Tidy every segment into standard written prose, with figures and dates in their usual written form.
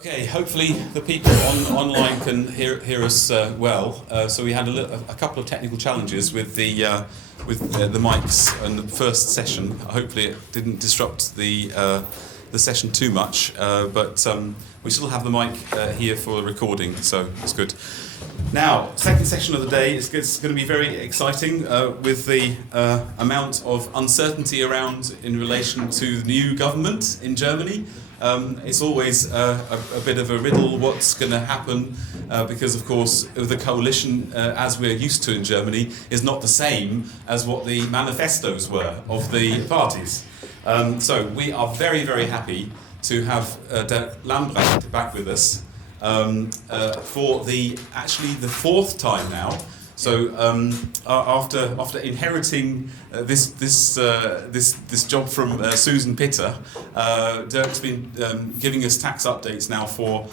Okay, hopefully the people online can hear us well. So we had a couple of technical challenges with the mics and the first session. Hopefully it didn't disrupt the session too much, but we still have the mic here for the recording, so it's good. Now, second session of the day is going to be very exciting with the amount of uncertainty around in relation to the new government in Germany. It's always a bit of a riddle what's going to happen because, of course, the coalition, as we're used to in Germany, is not the same as what the manifestos were of the parties. So we are very, very happy to have Dirk Lambrecht back with us for actually the fourth time now. So after inheriting this job from Susan Pitter, Dirk's been giving us tax updates now for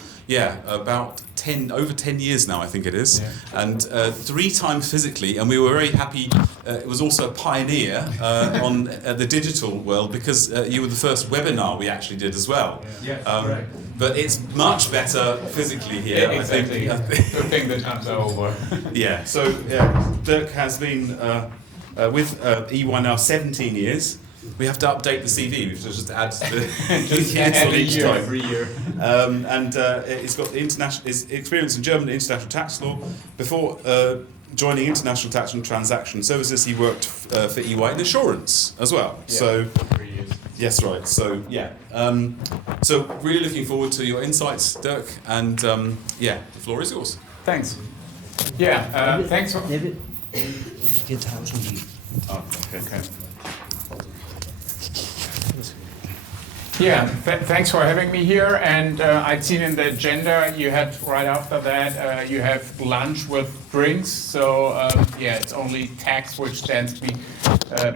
about over 10 years now, I think it is, and 3 times physically, and we were very happy. It was also a pioneer on the digital world because you were the first webinar we actually did as well. Correct. But it's much better physically here. Exactly. I think. Good thing the times are over. Yeah. So Dirk has been with EY now 17 years. We have to update the CV. We have to just add the years on each time. Every year. And he's got his experience in German international tax law. Before joining International Tax and Transaction Services, he worked for EY in insurance as well. Yeah, so 3 years. yes, right. So so really looking forward to your insights, Dirk. And the floor is yours. Thanks. Yeah, thanks for... Wir tauschen die. Oh, okay. Yeah, thanks for having me here. And I'd seen in the agenda you had right after that you have lunch with drinks. So it's only tax which stands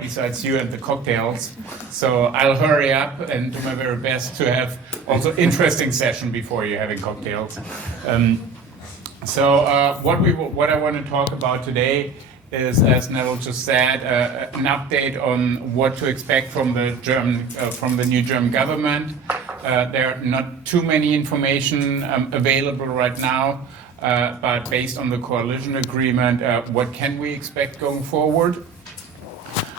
besides you and the cocktails. So I'll hurry up and do my very best to have also interesting session before you're having cocktails. What I want to talk about today is, as Neville just said, an update on what to expect from the new German government. There are not too many information available right now, but based on the coalition agreement, what can we expect going forward?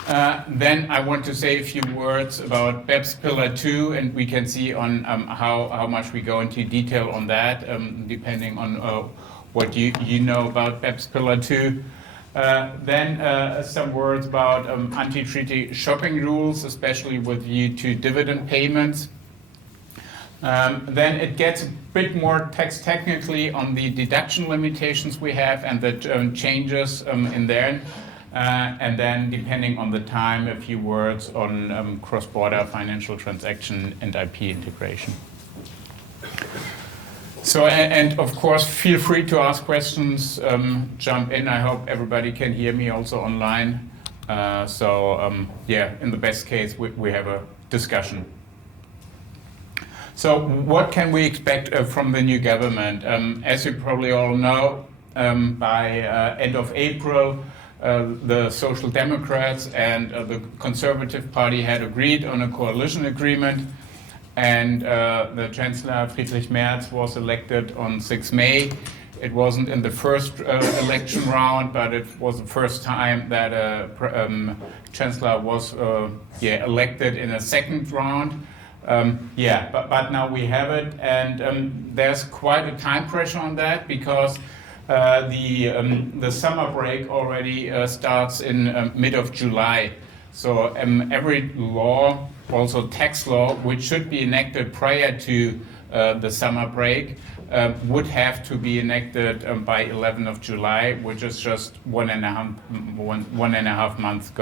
Then I want to say a few words about BEPS Pillar 2, and we can see on how much we go into detail on that, depending on what you know about BEPS Pillar 2. Then some words about anti-treaty shopping rules, especially with view to dividend payments. Then it gets a bit more technically on the deduction limitations we have and the changes in there. And then, depending on the time, a few words on cross-border financial transaction and IP integration. So, and of course, feel free to ask questions, jump in. I hope everybody can hear me also online. In the best case, we have a discussion. So what can we expect from the new government? As you probably all know, by end of April, the Social Democrats and the Conservative Party had agreed on a coalition agreement. And the Chancellor Friedrich Merz was elected on 6 May. It wasn't in the first election round, but it was the first time that a Chancellor was elected in a second round. But now we have it, and there's quite a time pressure on that because the summer break already starts in mid of July. So every law, also tax law, which should be enacted prior to the summer break, would have to be enacted by 11th of July, which is just one and a half month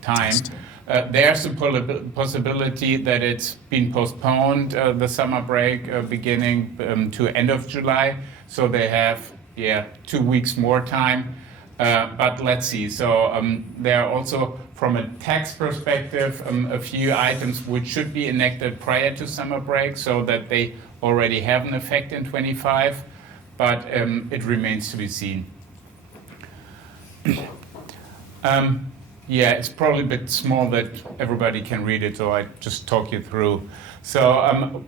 time. There's a possibility that it's been postponed, the summer break beginning to end of July, so they have 2 weeks more time. But let's see. So there are also, from a tax perspective, a few items which should be enacted prior to summer break so that they already have an effect in 25, but it remains to be seen. Yeah, it's probably a bit small that everybody can read it, so I just talk you through. So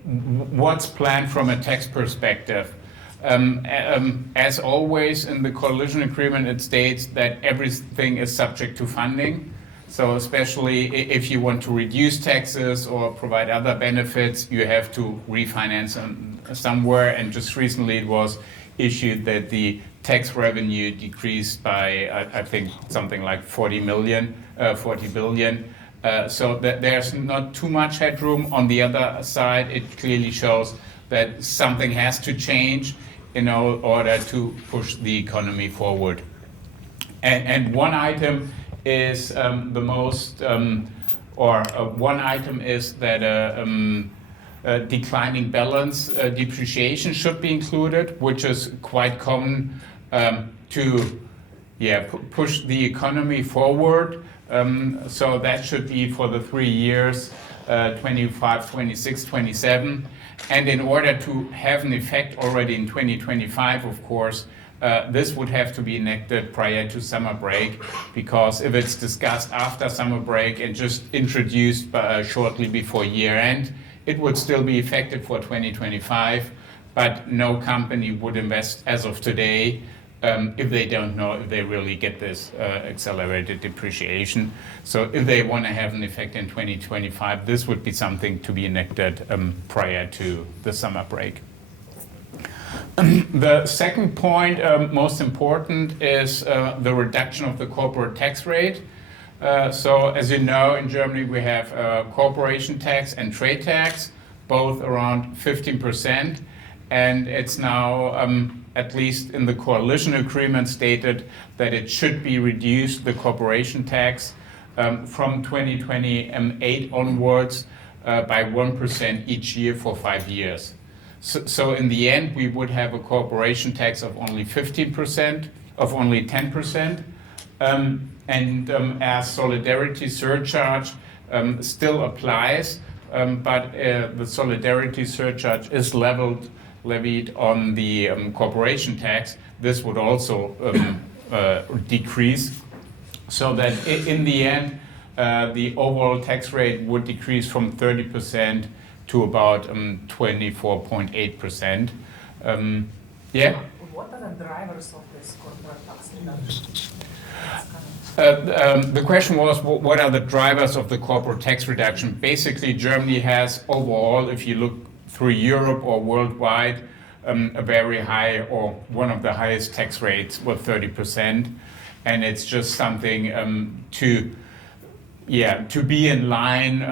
what's planned from a tax perspective? As always in the coalition agreement, it states that everything is subject to funding. So especially if you want to reduce taxes or provide other benefits, you have to refinance them somewhere. And just recently it was issued that the tax revenue decreased by, I think, something like 40 billion. So that there's not too much headroom. On the other side, it clearly shows that something has to change in order to push the economy forward. And one item is one item is that declining balance depreciation should be included, which is quite common to push the economy forward. So that should be for the 3 years, 25, 26, 27. And in order to have an effect already in 2025, of course, this would have to be enacted prior to summer break, because if it's discussed after summer break and just introduced shortly before year end, it would still be effective for 2025, but no company would invest as of today if they don't know if they really get this accelerated depreciation. So if they want to have an effect in 2025, this would be something to be enacted prior to the summer break. The second point, most important, is the reduction of the corporate tax rate. So as you know, in Germany we have corporation tax and trade tax, both around 15%. And it's now, at least in the coalition agreement, stated that it should be reduced, the corporation tax, from 2028 onwards by 1% each year for 5 years. So in the end, we would have a corporation tax of only 15%, of only 10%. As solidarity surcharge still applies, but the solidarity surcharge is levied on the corporation tax. This would also decrease, so that in the end, the overall tax rate would decrease from 30% to about 24.8%. Yeah? What are the drivers of this corporate tax reduction? The question was, what are the drivers of the corporate tax reduction? Basically, Germany has overall, if you look through Europe or worldwide, a very high, or one of the highest tax rates, with 30%. And it's just something to be in line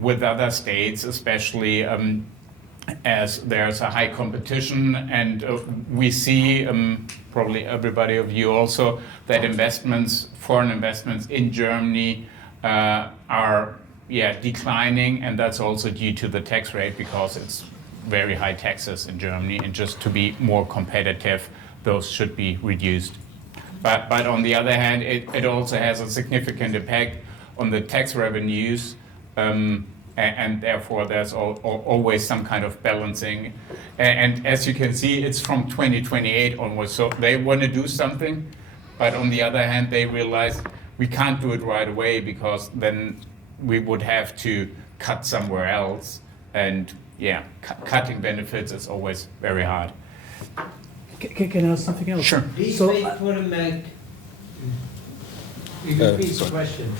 with other states, especially as there's a high competition, and we see, probably everybody of you also, that foreign investments in Germany are declining, and that's also due to the tax rate, because it's very high taxes in Germany, and just to be more competitive, those should be reduced. But on the other hand, it also has a significant impact on the tax revenues, and therefore there's always some kind of balancing. And as you can see, it's from 2028 onwards, so they want to do something, but on the other hand, they realize we can't do it right away, because then we would have to cut somewhere else, and cutting benefits is always very hard. Can I ask something else? Sure. Please So, wait for a minute. You repeat the question.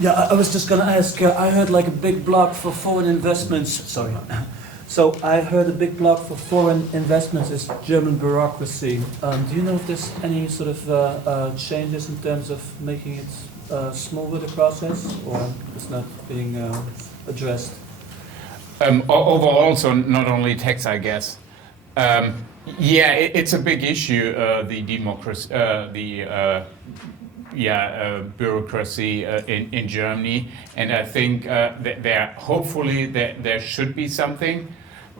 Yeah, I was just going to ask, I heard like a big block for foreign investments, sorry. So I heard a big block for foreign investments is German bureaucracy. Do you know if there's any sort of changes in terms of making it smoother, the process, or it's not being addressed? Overall, so not only tax, I guess. It's a big issue, the democracy, bureaucracy in Germany, and I think that hopefully there should be something,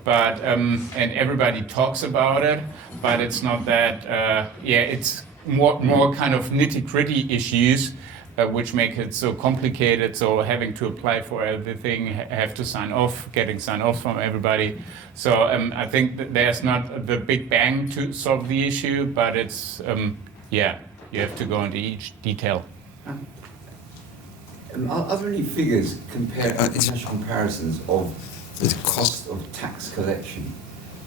but and everybody talks about it, but it's not that. It's more kind of nitty-gritty issues. Which make it so complicated, so having to apply for everything, have to sign off, getting sign-offs from everybody. So I think that there's not the big bang to solve the issue, but it's, you have to go into each detail. Are there any figures, international comparisons of the cost of tax collection?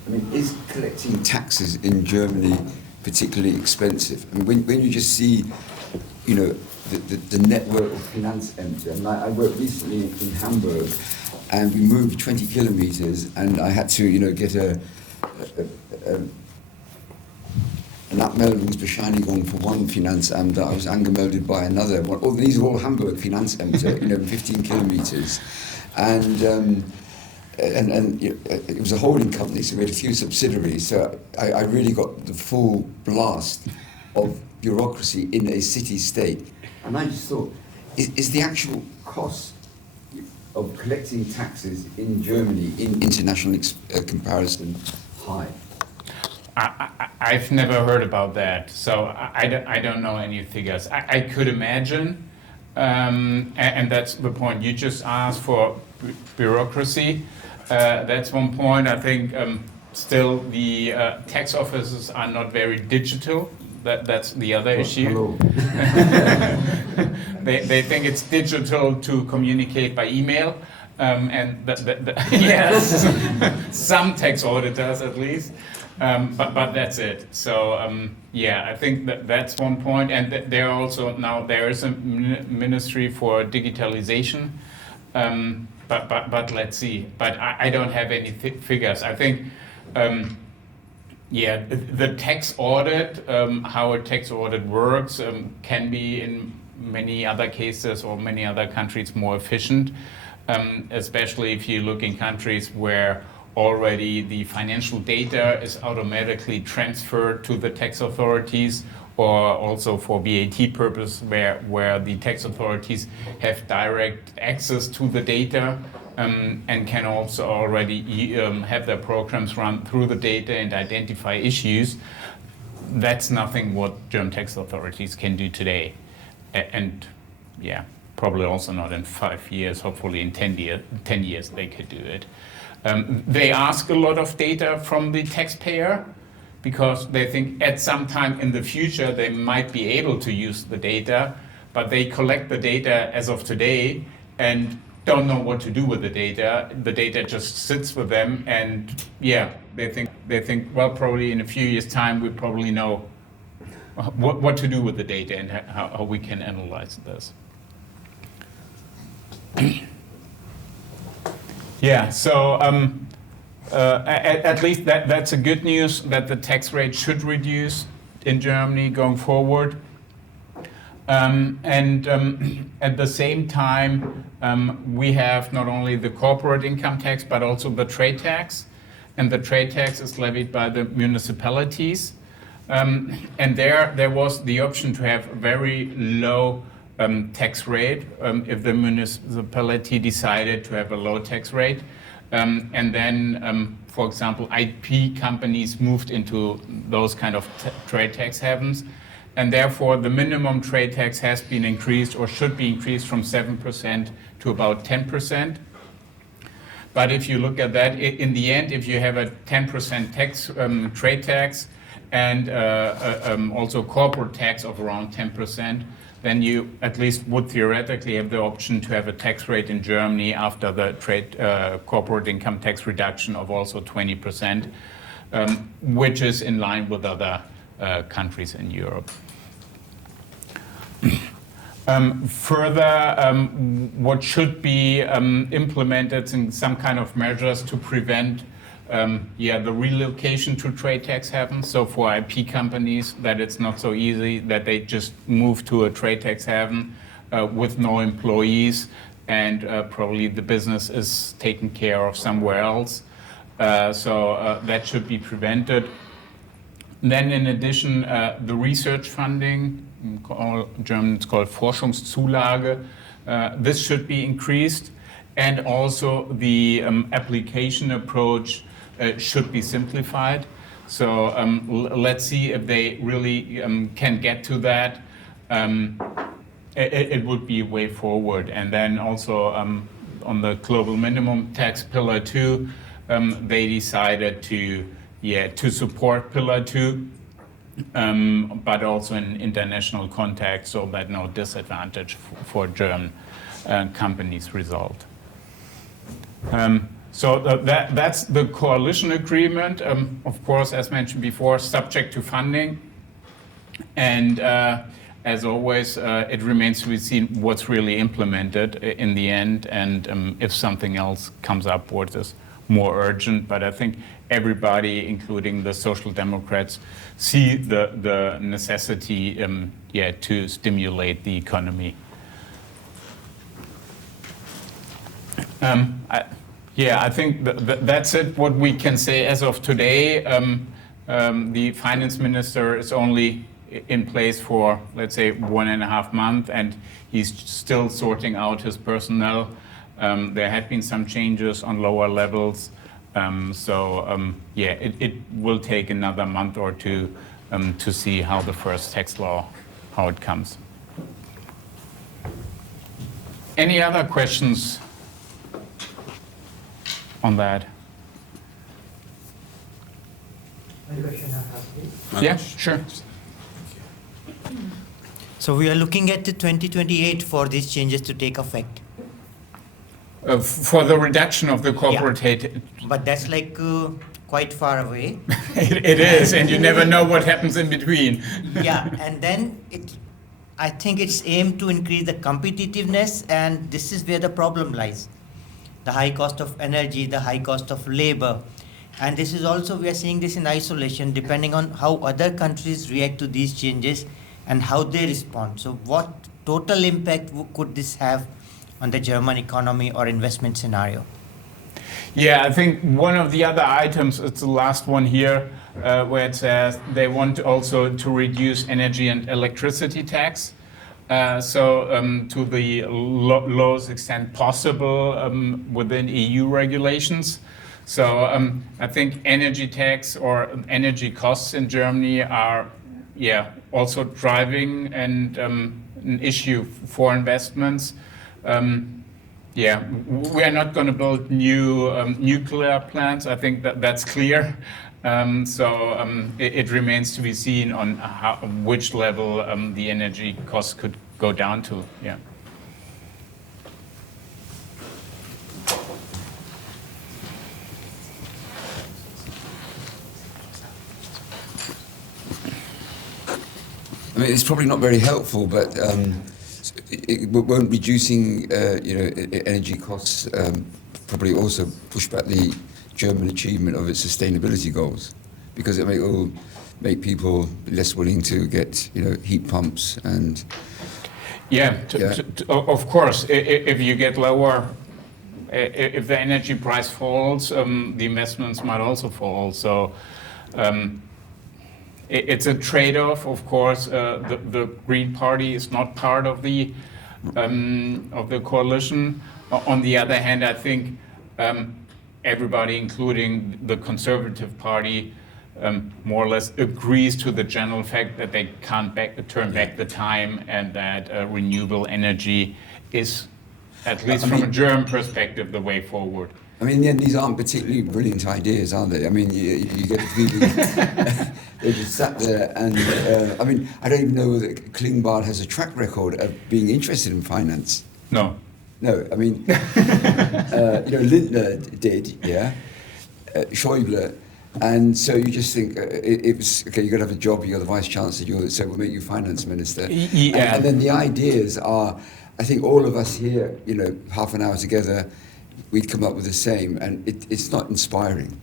I mean, is collecting taxes in Germany particularly expensive? I mean, when you just see, you know, the network of Finanzämter, and I worked recently in Hamburg, and we moved 20 kilometers, and I had to, you know, get an Abmeldungsbescheinigung for one Finanzamt that I was angemeldet by another. Oh, these are all Hamburg Finanzämter, you know, 15 kilometers. And you know, it was a holding company, so we had a few subsidiaries. So I really got the full blast of bureaucracy in a city-state. And I just thought, is the actual cost of collecting taxes in Germany in international comparison high? I've never heard about that, so I don't know any figures. I could imagine, and that's the point. You just asked for bureaucracy. That's one point. I think still the tax offices are not very digital. That's the other issue. Hello. They think it's digital to communicate by email, and yes, some tax auditors at least. But that's it. So yeah, I think that's one point. And there also now there is a ministry for digitalization. But let's see. But I don't have any figures. I think yeah, the tax audit, how a tax audit works, can be in many other cases or many other countries more efficient, especially if you look in countries where already the financial data is automatically transferred to the tax authorities, or also for VAT purpose where the tax authorities have direct access to the data, and can also already have their programs run through the data and identify issues. That's nothing what German tax authorities can do today. And yeah, probably also not in 5 years, hopefully in 10 years they could do it. They ask a lot of data from the taxpayer because they think at some time in the future they might be able to use the data, but they collect the data as of today and don't know what to do with the data. The data just sits with them, and yeah, they think well, probably in a few years' time we probably know what to do with the data and how we can analyze this. Yeah, so at least that's a good news that the tax rate should reduce in Germany going forward. And at the same time, we have not only the corporate income tax, but also the trade tax. And the trade tax is levied by the municipalities. And there was the option to have a very low tax rate if the municipality decided to have a low tax rate. And then, for example, IP companies moved into those kind of trade tax havens. And therefore, the minimum trade tax has been increased or should be increased from 7% to about 10%. But if you look at that, in the end, if you have a 10% tax, trade tax and also corporate tax of around 10%, then you at least would theoretically have the option to have a tax rate in Germany after the corporate income tax reduction of also 20%, which is in line with other countries in Europe. Further, what should be implemented in some kind of measures to prevent the relocation to trade tax havens. So for IP companies, that it's not so easy that they just move to a trade tax haven with no employees, and probably the business is taken care of somewhere else. So that should be prevented. Then in addition, the research funding, in German it's called Forschungszulage, this should be increased, and also the application approach should be simplified. So let's see if they really can get to that. It would be a way forward. And then also on the global minimum tax pillar 2, they decided to support pillar 2 but also in international context, so that no disadvantage for German companies result. So that's the coalition agreement. Of course, as mentioned before, subject to funding. And as always, it remains to be seen what's really implemented in the end, and if something else comes up what is more urgent. But I think everybody, including the Social Democrats, see the necessity to stimulate the economy. I think that's it, what we can say as of today. The finance minister is only in place for, let's say, 1.5 months, and he's still sorting out his personnel. There have been some changes on lower levels. It will take another month or two to see how the first tax law, how it comes. Any other questions on that? One question I have, please. Yeah, sure. So we are looking at the 2028 for these changes to take effect. For the reduction of the corporate hate. But that's like quite far away. It is, and you never know what happens in between. Yeah, and then I think it's aimed to increase the competitiveness, and this is where the problem lies. The high cost of energy, the high cost of labor. And this is also, we are seeing this in isolation, depending on how other countries react to these changes and how they respond. So what total impact could this have on the German economy or investment scenario? Yeah, I think one of the other items, it's the last one here, where it says they want also to reduce energy and electricity tax. To the lowest extent possible within EU regulations. So I think energy tax or energy costs in Germany are also driving and an issue for investments. We are not going to build new nuclear plants. I think that's clear. It remains to be seen on which level the energy costs could go down to. Yeah. I mean, it's probably not very helpful, but won't reducing energy costs probably also push back the German achievement of its sustainability goals, because it will make people less willing to get heat pumps and of course, if you get lower, if the energy price falls, the investments might also fall. So it's a trade-off. Of course, the Green Party is not part of the coalition. On the other hand, I think everybody, including the Conservative Party, more or less agrees to the general fact that they can't turn back the time, and that renewable energy is, at least from a German perspective, the way forward. I mean, in the end, these aren't particularly brilliant ideas, are they? I mean, you get people, they just sat there and, I mean, I don't even know whether Klingbeil has a track record of being interested in finance. No. No, I mean, Lindner did, Schäuble. And so you just think, it was, okay, you've got to have a job, you're the vice chancellor, so we'll make you finance minister. Yeah. And then the ideas are, I think all of us here, half an hour together, we'd come up with the same, and it's not inspiring.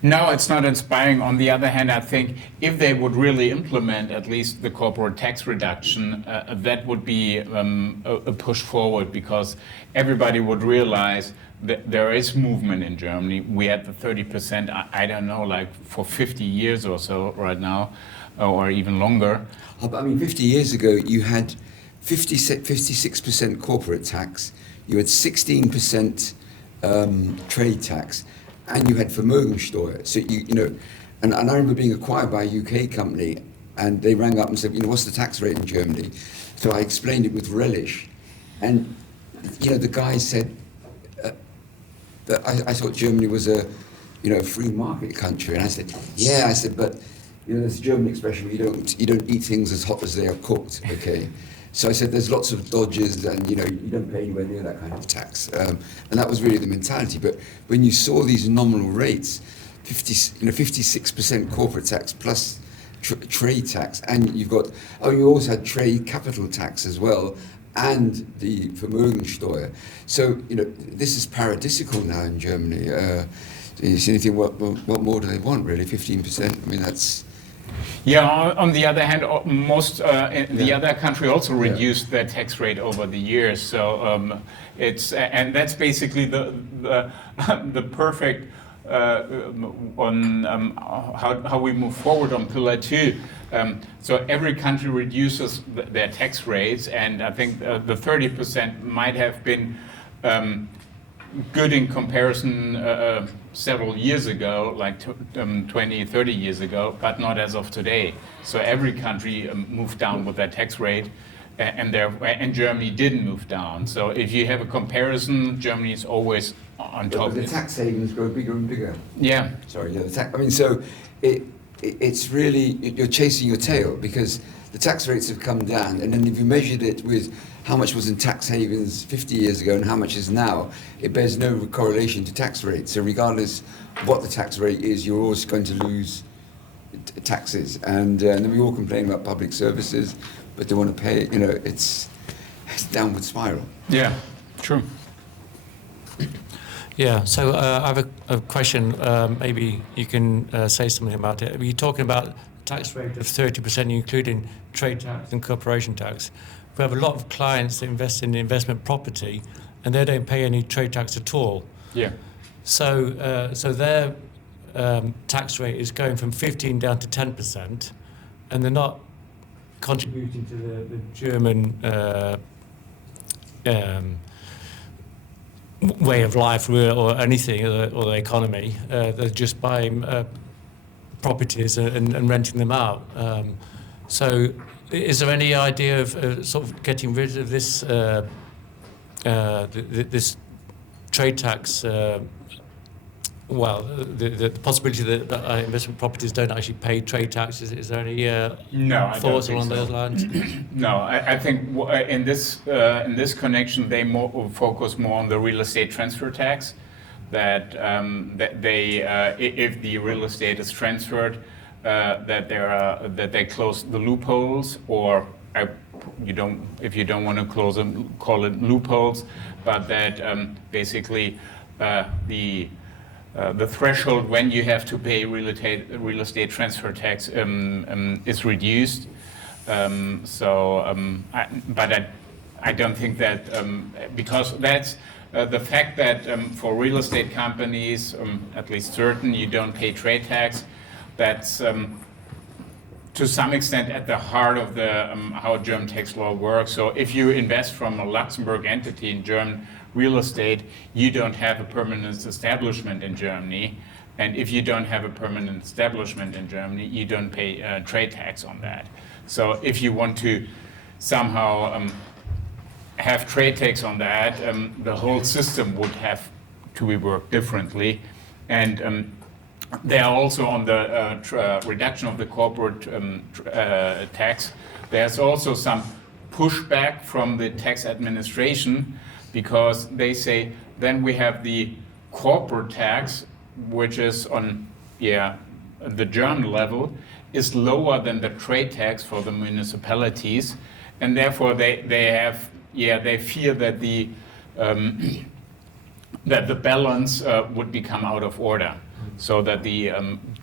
No, it's not inspiring. On the other hand, I think if they would really implement at least the corporate tax reduction, that would be a push forward, because everybody would realize that there is movement in Germany. We had the 30%, I don't know, like for 50 years or so right now, or even longer. I mean, 50 years ago, you had 56% corporate tax, you had 16% trade tax, and you had Vermögensteuer. So and I remember being acquired by a UK company, and they rang up and said, what's the tax rate in Germany? So I explained it with relish, and the guy said that I thought Germany was a free market country, and I said, but you know, there's a German expression, you don't eat things as hot as they are cooked, okay? So I said there's lots of dodges and, you know, you don't pay anywhere near that kind of tax. And that was really the mentality. But when you saw these nominal rates, 56% corporate tax plus trade tax, and you've got, you also had trade capital tax as well, and the Vermögensteuer. So, you know, this is paradisical now in Germany. You see anything, what more do they want, really? 15%? I mean, that's... Yeah, on the other hand, the other country also reduced their tax rate over the years. So it's, and that's basically the perfect on how we move forward on Pillar 2. So every country reduces their tax rates, and I think the 30% might have been good in comparison several years ago, like 20, 30 years ago, but not as of today. So every country moved down with their tax rate, and Germany didn't move down. So if you have a comparison, Germany is always on top. But the tax savings grow bigger and bigger. Yeah. Sorry, yeah, I mean, so it's really, you're chasing your tail, because the tax rates have come down, and then if you measured it with how much was in tax havens 50 years ago and how much is now, it bears no correlation to tax rates. So regardless what the tax rate is, you're always going to lose taxes. And then we all complain about public services, but they want to pay it. You know, it's a downward spiral. Yeah, true. Yeah, so I have a question. Maybe you can say something about it. You're talking about tax rate of 30%, including trade tax and corporation tax. We have a lot of clients that invest in investment property, and they don't pay any trade tax at all. Yeah. So, so their tax rate is going from 15 down to 10%, and they're not contributing to the German way of life or anything, or the economy. They're just buying properties and renting them out. So is there any idea of sort of getting rid of this this trade tax? Well, the possibility that investment properties don't actually pay trade taxes. Is there any thoughts along those lines? No, I think in this connection they focus more on the real estate transfer tax. That they if the real estate is transferred, that they close the loopholes, or if you don't want to close them, call it loopholes, but that basically the threshold when you have to pay real estate transfer tax is reduced. But I don't think that because that's the fact that for real estate companies, at least certain, you don't pay trade tax. That's to some extent at the heart of the how German tax law works. So if you invest from a Luxembourg entity in German real estate, you don't have a permanent establishment in Germany. And if you don't have a permanent establishment in Germany, you don't pay trade tax on that. So if you want to somehow have trade tax on that, the whole system would have to be worked differently. And they are also on the reduction of the corporate tax. There's also some pushback from the tax administration, because they say then we have the corporate tax, which is on the German level, is lower than the trade tax for the municipalities, and therefore they fear that the balance would become out of order, so that the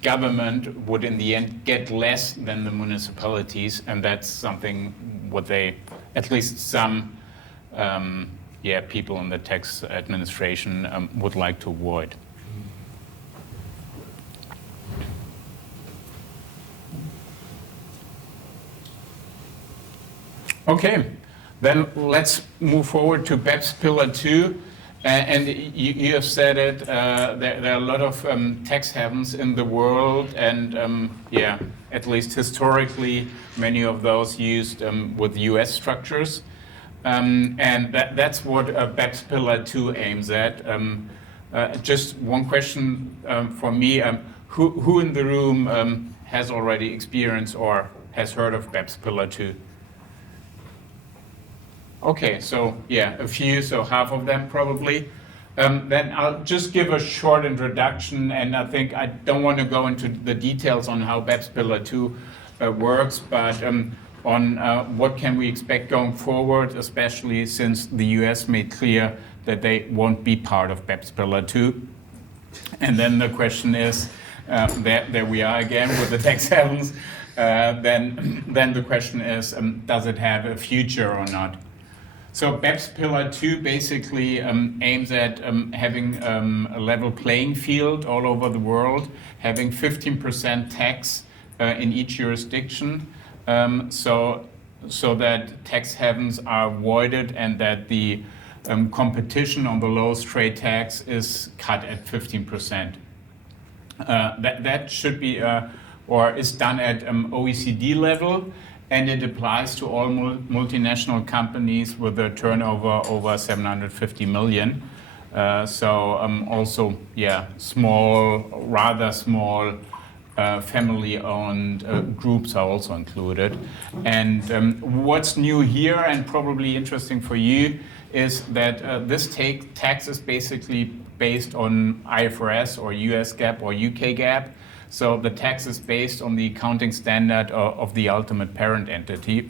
government would in the end get less than the municipalities, and that's something what they, at least some people in the tax administration would like to avoid. Okay, then let's move forward to BEPS Pillar 2. And you have said it, there are a lot of tax havens in the world, and at least historically, many of those used with US structures. And that's what BEPS Pillar 2 aims at. Just one question for me, who in the room has already experienced or has heard of BEPS Pillar 2? Okay, so yeah, a few, so half of them probably. Then I'll just give a short introduction, and I think I don't want to go into the details on how BEPS Pillar 2 works, but on what can we expect going forward, especially since the US made clear that they won't be part of BEPS Pillar 2. And then the question is, there we are again with the tax havens, then the question is, does it have a future or not? So BEPS Pillar 2 basically aims at having a level playing field all over the world, having 15% tax in each jurisdiction, so that tax havens are avoided and that the competition on the lowest trade tax is cut at 15%. That should be, or is done at OECD level, and it applies to all multinational companies with a turnover over 750 million. Also, yeah, rather small family-owned groups are also included. And what's new here, and probably interesting for you, is that this tax is basically based on IFRS or US GAAP or UK GAAP. So the tax is based on the accounting standard of the ultimate parent entity.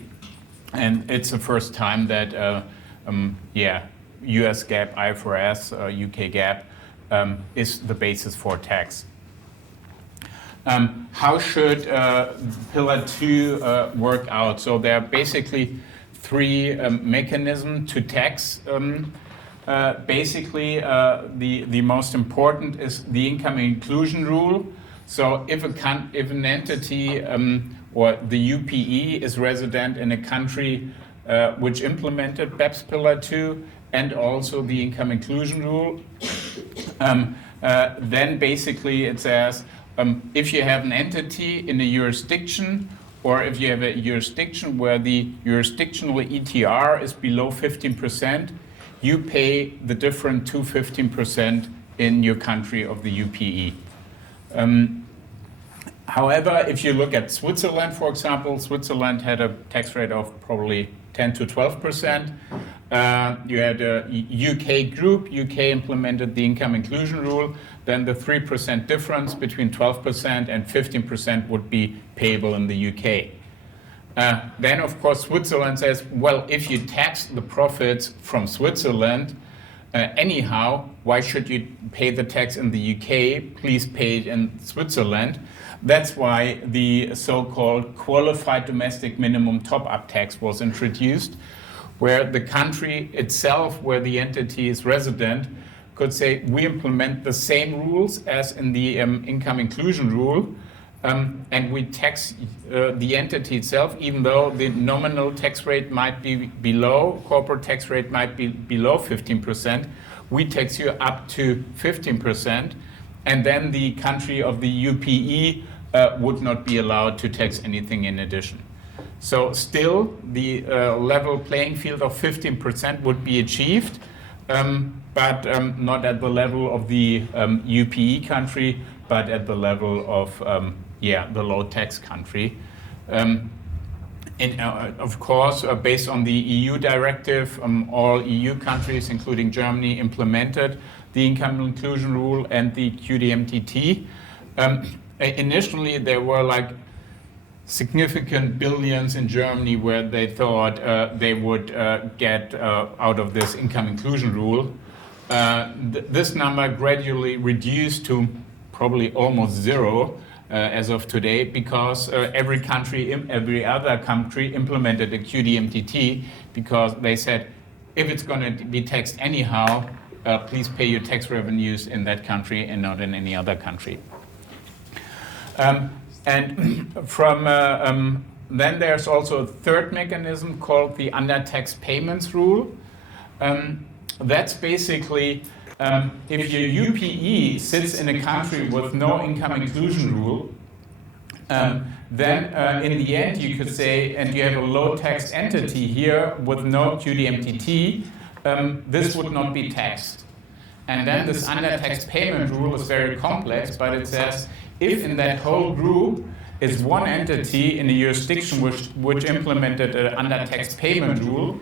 And it's the first time that, US GAAP, IFRS, UK GAAP is the basis for tax. How should Pillar 2 work out? So there are basically three mechanisms to tax. Basically, the most important is the income inclusion rule. So if an entity or the UPE is resident in a country which implemented BEPS Pillar 2 and also the income inclusion rule, then basically it says if you have an entity in a jurisdiction, or if you have a jurisdiction where the jurisdictional ETR is below 15%, you pay the different to 15% in your country of the UPE. However, if you look at Switzerland, for example, Switzerland had a tax rate of probably 10 to 12%. You had a UK group, UK implemented the income inclusion rule, then the 3% difference between 12% and 15% would be payable in the UK. Then, of course, Switzerland says, well, if you tax the profits from Switzerland, anyhow, why should you pay the tax in the UK? Please pay it in Switzerland. That's why the so-called qualified domestic minimum top-up tax was introduced, where the country itself, where the entity is resident, could say, we implement the same rules as in the income inclusion rule, and we tax the entity itself, even though the nominal tax rate might be below, corporate tax rate might be below 15%. We tax you up to 15%, and then the country of the UPE would not be allowed to tax anything in addition. So still, the level playing field of 15% would be achieved, but not at the level of the UPE country, but at the level of the low tax country. Of course, based on the EU directive, all EU countries, including Germany, implemented the income inclusion rule and the QDMTT. Initially, there were like significant billions in Germany where they thought they would get out of this income inclusion rule. This number gradually reduced to probably almost zero as of today, because every other country implemented a QDMTT, because they said, if it's going to be taxed anyhow, please pay your tax revenues in that country and not in any other country. And from then there's also a third mechanism called the under-tax payments rule. That's basically if your UPE sits in a country with no income inclusion rule, then in the end you could say, and you have a low tax entity here with no QDMTT, this would not be taxed. And then this under-tax payment rule is very complex, but it says if in that whole group is one entity in a jurisdiction which implemented an under-tax payment rule,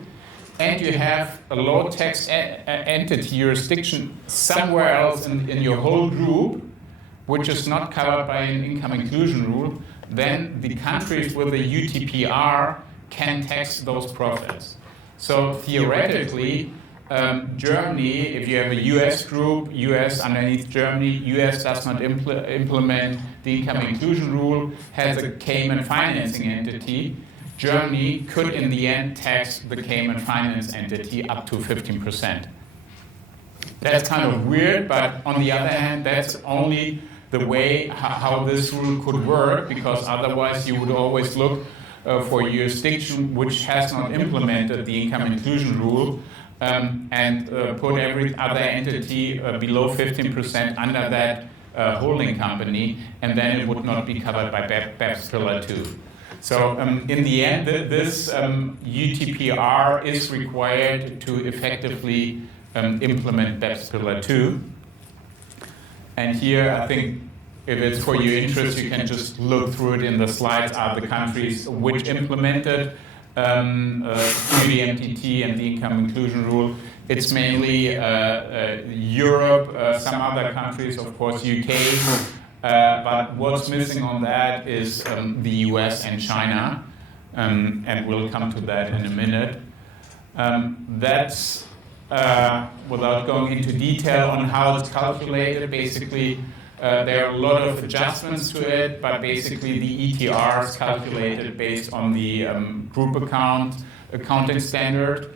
and you have a low-tax entity jurisdiction somewhere else in your whole group, which is not covered by an income inclusion rule, then the countries with the UTPR can tax those profits. So theoretically, Germany, if you have a US group, US underneath Germany, US does not implement the income inclusion rule, has a Cayman financing entity, Germany could in the end tax the Cayman finance entity up to 15%. That's kind of weird, but on the other hand, that's only the way how this rule could work, because otherwise you would always look for a jurisdiction which has not implemented the income inclusion rule and put every other entity below 15% under that holding company, and then it would not be covered by BEPS Pillar 2. So in the end, this UTPR is required to effectively implement BEPS Pillar 2. And here, I think, if it's for your interest, you can just look through it in the slides, are the countries which implemented UDMTT and the income inclusion rule. It's mainly Europe, some other countries, of course, UK, but what's missing on that is the US and China, and we'll come to that in a minute. That's, without going into detail on how it's calculated, basically there are a lot of adjustments to it, but basically the ETR is calculated based on the group accounting standard,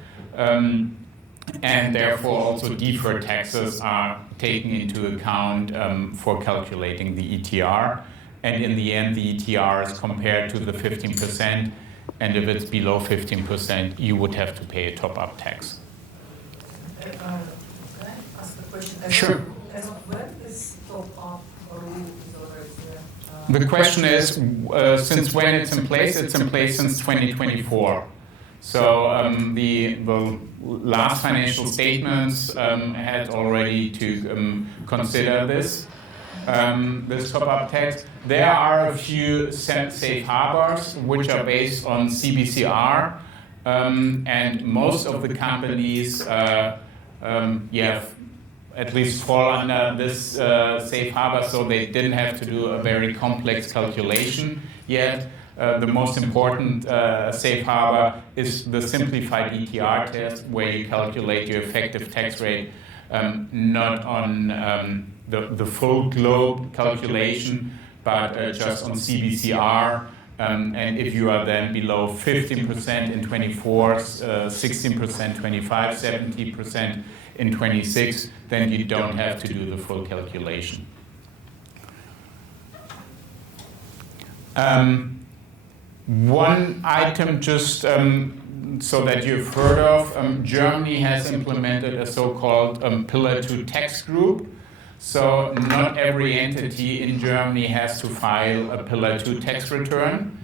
and therefore also deferred taxes are taken into account for calculating the ETR. And in the end, the ETR is compared to the 15%, and if it's below 15%, you would have to pay a top-up tax. Can I ask a question? Sure. As of when is top-up rule is already The question is, since when it's in place? It's in place since 2024. So the last financial statements had already to consider this top-up tax. There are a few safe harbors which are based on CBCR, and most of the companies at least fall under this safe harbor, so they didn't have to do a very complex calculation yet. The most important safe harbor is the simplified ETR test, where you calculate your effective tax rate not on the full globe calculation, but just on CBCR. And if you are then below 15% in 24, 16%, 25, 70% in 26, then you don't have to do the full calculation. One item just so that you've heard of, Germany has implemented a so-called Pillar 2 tax group. So not every entity in Germany has to file a Pillar 2 tax return,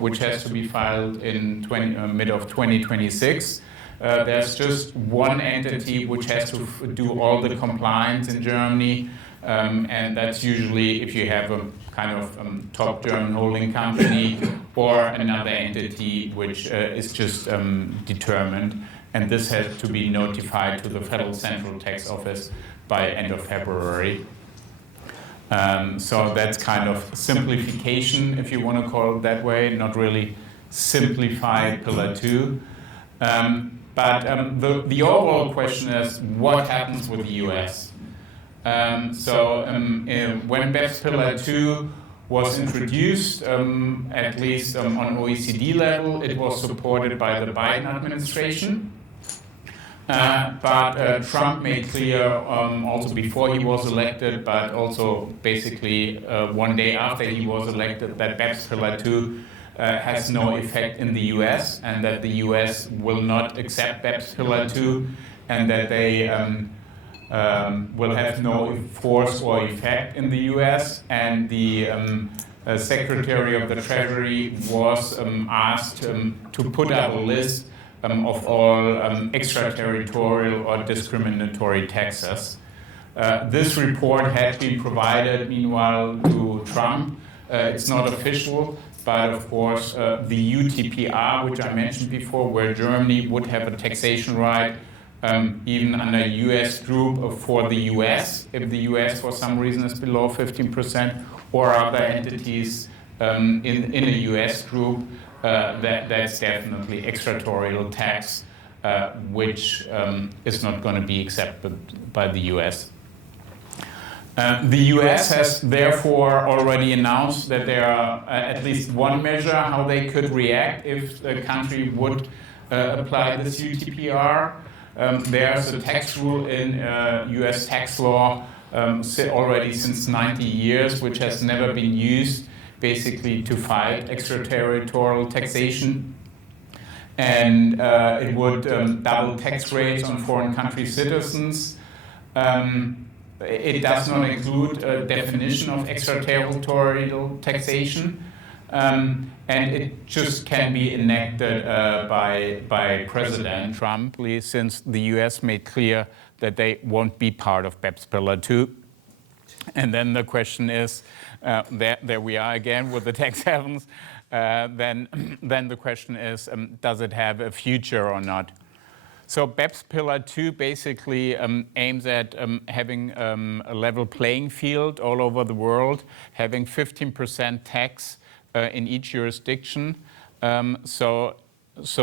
which has to be filed in mid of 2026. There's just one entity which has to do all the compliance in Germany, and that's usually if you have a kind of top German holding company or another entity which is just determined, and this has to be notified to the Federal Central Tax Office by end of February. So that's kind of simplification, if you want to call it that way, not really simplified Pillar 2. But the overall question is, what happens with the US? When BEPS Pillar 2 was introduced, at least on OECD level, it was supported by the Biden administration. But Trump made clear, also before he was elected, but also basically one day after he was elected, that BEPS Pillar 2 has no effect in the US, and that the US will not accept BEPS Pillar 2, and that they will have no force or effect in the US. And the Secretary of the Treasury was asked to put up a list of all extraterritorial or discriminatory taxes. This report had been provided, meanwhile, to Trump. It's not official, but of course, the UTPR, which I mentioned before, where Germany would have a taxation right, even under a US group for the US, if the US for some reason is below 15%, or other entities in a US group, that's definitely extraterritorial tax, which is not going to be accepted by the US. The US has therefore already announced that there are at least one measure how they could react if the country would apply this UTPR. There's a tax rule in US tax law already since 90 years, which has never been used basically to fight extraterritorial taxation. And it would double tax rates on foreign country citizens. It does not include a definition of extraterritorial taxation, and it just can be enacted by President Trump, since the US made clear that they won't be part of BEPS Pillar 2. And then the question is, there we are again with the tax havens, then the question is, does it have a future or not? So BEPS Pillar 2 basically aims at having a level playing field all over the world, having 15% tax in each jurisdiction, so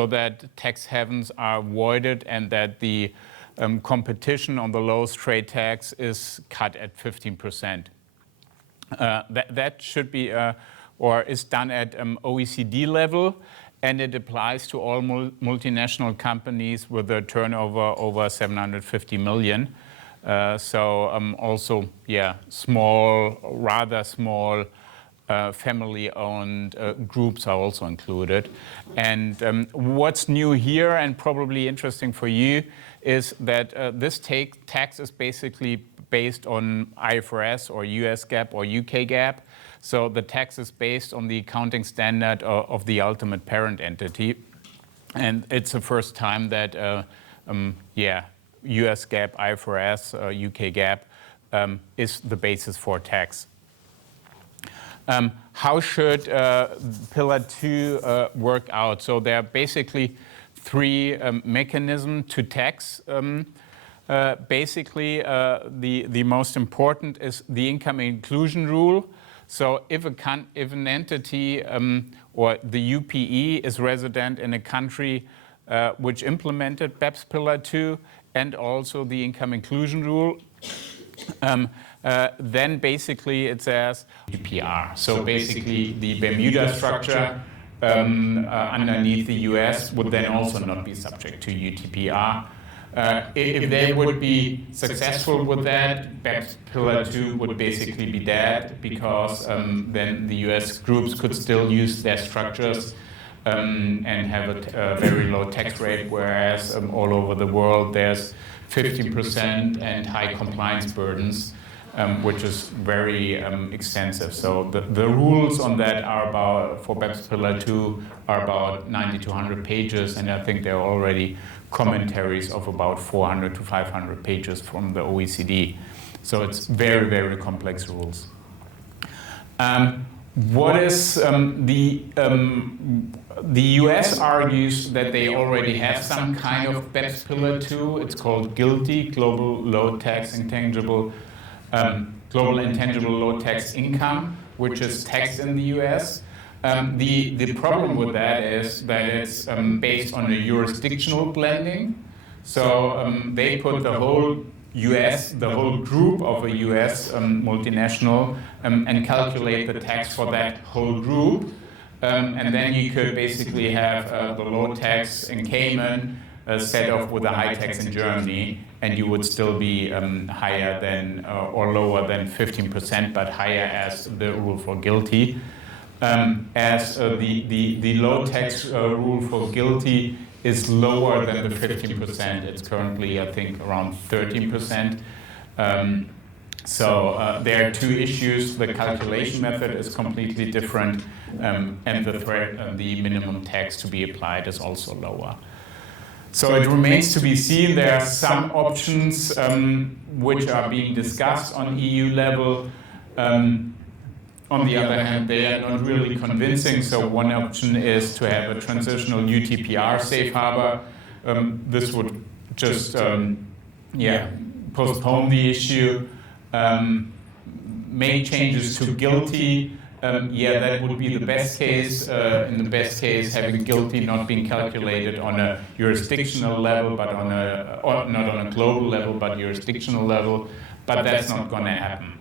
that tax havens are avoided and that the competition on the lowest trade tax is cut at 15%. That should be, or is done at OECD level. And it applies to all multinational companies with a turnover over 750 million. Also, yeah, small, rather small family-owned groups are also included. And what's new here, and probably interesting for you, is that this tax is basically based on IFRS or US GAAP or UK GAAP. So the tax is based on the accounting standard of the ultimate parent entity. And it's the first time that, US GAAP, IFRS, UK GAAP is the basis for tax. How should Pillar 2 work out? So there are basically three mechanisms to tax. Basically, the most important is the income inclusion rule. So if an entity or the UPE is resident in a country which implemented BEPS Pillar 2 and also the income inclusion rule, then basically it says UPR. So basically the Bermuda structure underneath the US would then also not be subject to UTPR. If they would be successful with that, BEPS Pillar 2 would basically be dead, because then the US groups could still use their structures and have a very low tax rate, whereas all over the world there's 15% and high compliance burdens, which is very extensive. So the rules on that are about, for BEPS Pillar 2, are about 90 to 100 pages, and I think there are already commentaries of about 400 to 500 pages from the OECD. So it's very, very complex rules. What is the US argues that they already have some kind of BEPS Pillar 2. It's called GILTI, Global Low Tax Intangible, Global Intangible Low Tax Income, which is taxed in the US. The problem with that is that it's based on a jurisdictional blending. So they put the whole US, the whole group of a US multinational, and calculate the tax for that whole group. And then you could basically have the low tax in Cayman set off with a high tax in Germany, and you would still be higher than or lower than 15%, but higher as the rule for GILTI. As the low tax rule for GILTI is lower than the 15%. It's currently, I think, around 13%. So there are two issues. The calculation method is completely different, and the minimum tax to be applied is also lower. So it remains to be seen. There are some options which are being discussed on EU level. On the other hand, they are not really convincing. So one option is to have a transitional UTPR safe harbor. This would just postpone the issue. Make changes to guilty. That would be the best case. In the best case, having guilty not being calculated on a jurisdictional level, but on or not on a global level, but jurisdictional level. But that's not going to happen.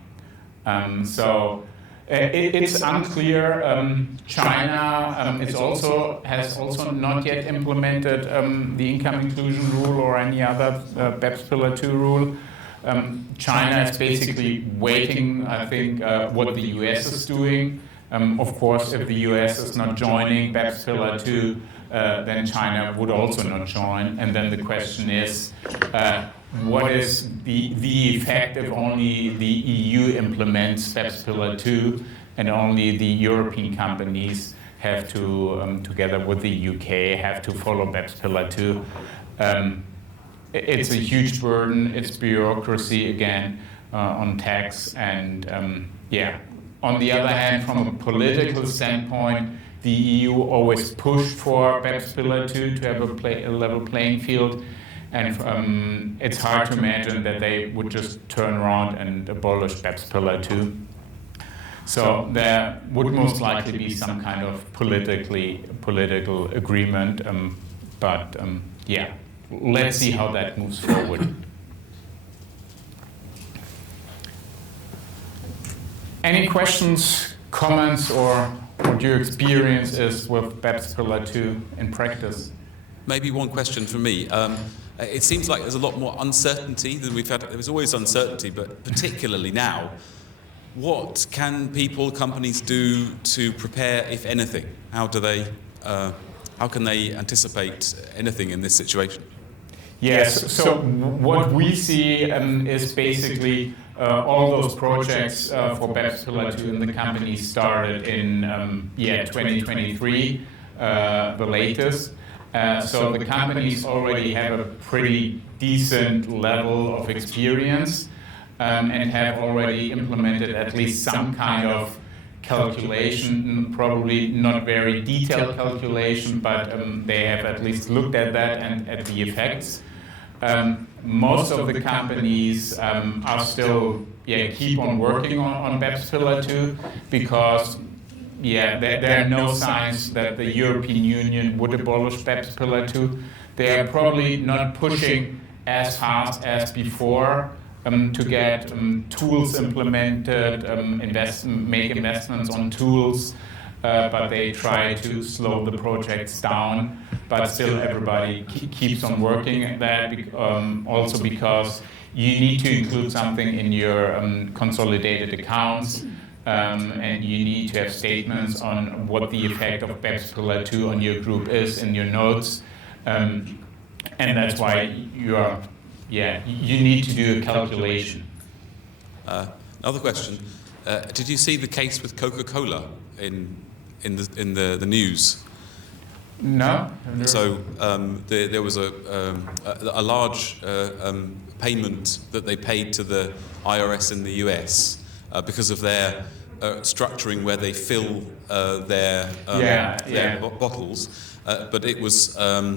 It's unclear. China has also not yet implemented the income inclusion rule or any other BEPS Pillar 2 rule. China is basically waiting, I think, what the US is doing. Of course, if the US is not joining BEPS Pillar 2, then China would also not join. And then the question is, what is the effect if only the EU implements BEPS Pillar 2 and only the European companies have to, together with the UK, have to follow BEPS Pillar 2? It's a huge burden. It's bureaucracy again on tax, and On the other hand, from a political standpoint, the EU always pushed for BEPS Pillar 2 to have a level playing field, and it's hard to imagine that they would just turn around and abolish BEPS Pillar 2. So there would most likely be some kind of political agreement, let's see how that moves forward. Any questions, comments, or what your experience is with BEPS Pillar 2 in practice? Maybe one question from me. It seems like there's a lot more uncertainty than we've had. There was always uncertainty, but particularly now. What can companies do to prepare, if anything? How can they anticipate anything in this situation? Yes, so what we see is basically all those projects for BEPS Pillar 2 in the company started in 2023, the latest. So the companies already have a pretty decent level of experience and have already implemented at least some kind of calculation, probably not very detailed calculation, but they have at least looked at that and at the effects. Most of the companies are still keep on working on BEPS Pillar 2 because there are no signs that the European Union would abolish BEPS Pillar 2. They are probably not pushing as fast as before to get tools implemented, make investments on tools, but they try to slow the projects down. But still, everybody keeps on working at that, also because you need to include something in your consolidated accounts, and you need to have statements on what the effect of BEPS Pillar 2 on your group is in your notes, and that's why you need to do a calculation. Another question: did you see the case with Coca-Cola in the news? No. So there was a large payment that they paid to the IRS in the US because of their structuring where they fill their bottles. But there was a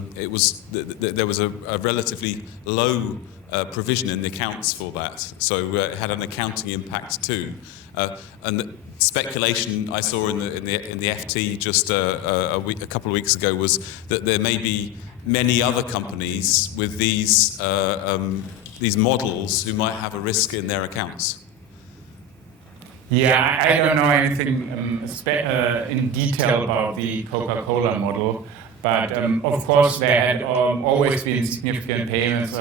relatively low provision in the accounts for that, so it had an accounting impact too. And the speculation I saw in the FT just a couple of weeks ago was that there may be many other companies with these models who might have a risk in their accounts. Yeah, I don't know anything in detail about the Coca-Cola model, but of course there had always been significant payments.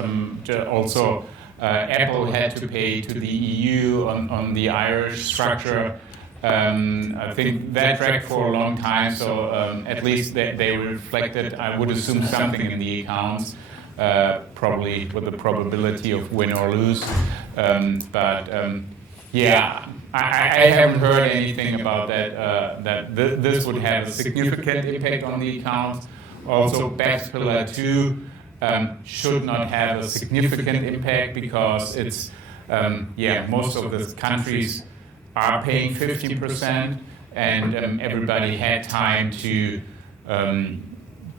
Also, Apple had to pay to the EU on the Irish structure. I think that dragged for a long time, so at least they reflected, I would assume, something in the accounts, probably with the probability of win or lose. I haven't heard anything about that this would have a significant impact on the accounts. Also, BEPS Pillar 2 should not have a significant impact because it's, most of the countries are paying 15%, and everybody had time to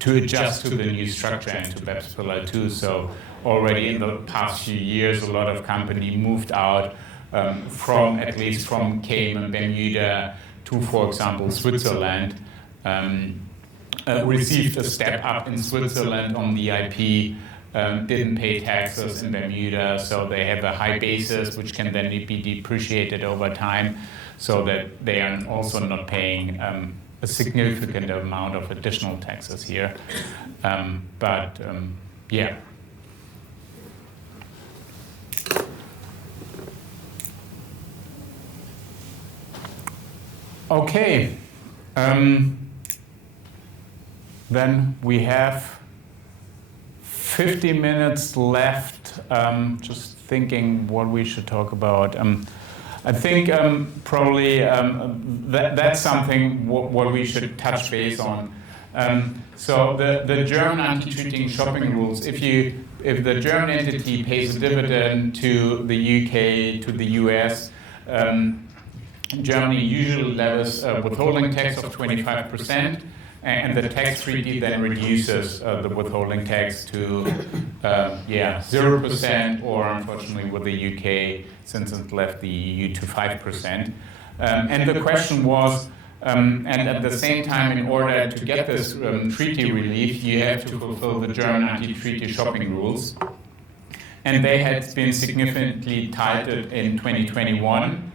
adjust to the new structure and to BEPS Pillar 2. So already in the past few years, a lot of companies moved out from, at least from Cayman, Bermuda to, for example, Switzerland. Received a step up in Switzerland on the IP, didn't pay taxes in Bermuda, so they have a high basis which can then be depreciated over time, so that they are also not paying a significant amount of additional taxes here. Yeah. Okay. Then we have 50 minutes left. Just thinking what we should talk about. I think probably that's something what we should touch base on. So the German anti-cheating shopping rules. If the German entity pays a dividend to the UK, to the US, Germany usually levies a withholding tax of 25%. And the tax treaty then reduces the withholding tax to 0%, or unfortunately with the UK, since it left the EU, to 5%. And the question was, and at the same time, in order to get this treaty relief, you have to fulfill the German anti-treaty shopping rules. And they had been significantly tightened in 2021.